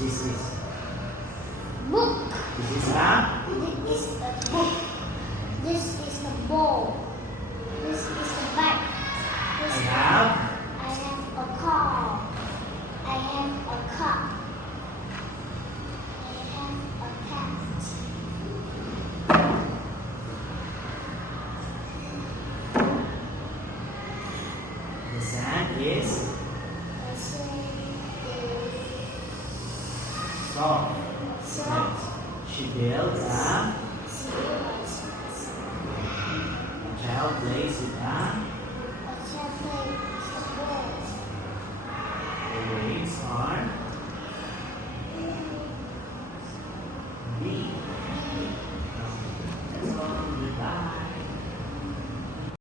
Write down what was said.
this is? Book. This is a This is a book. This is the ball. This is the bag. This I have I have a car. I have a cup. I have a cat. the sand is This is soft. soft. She builds a Zero. child plays with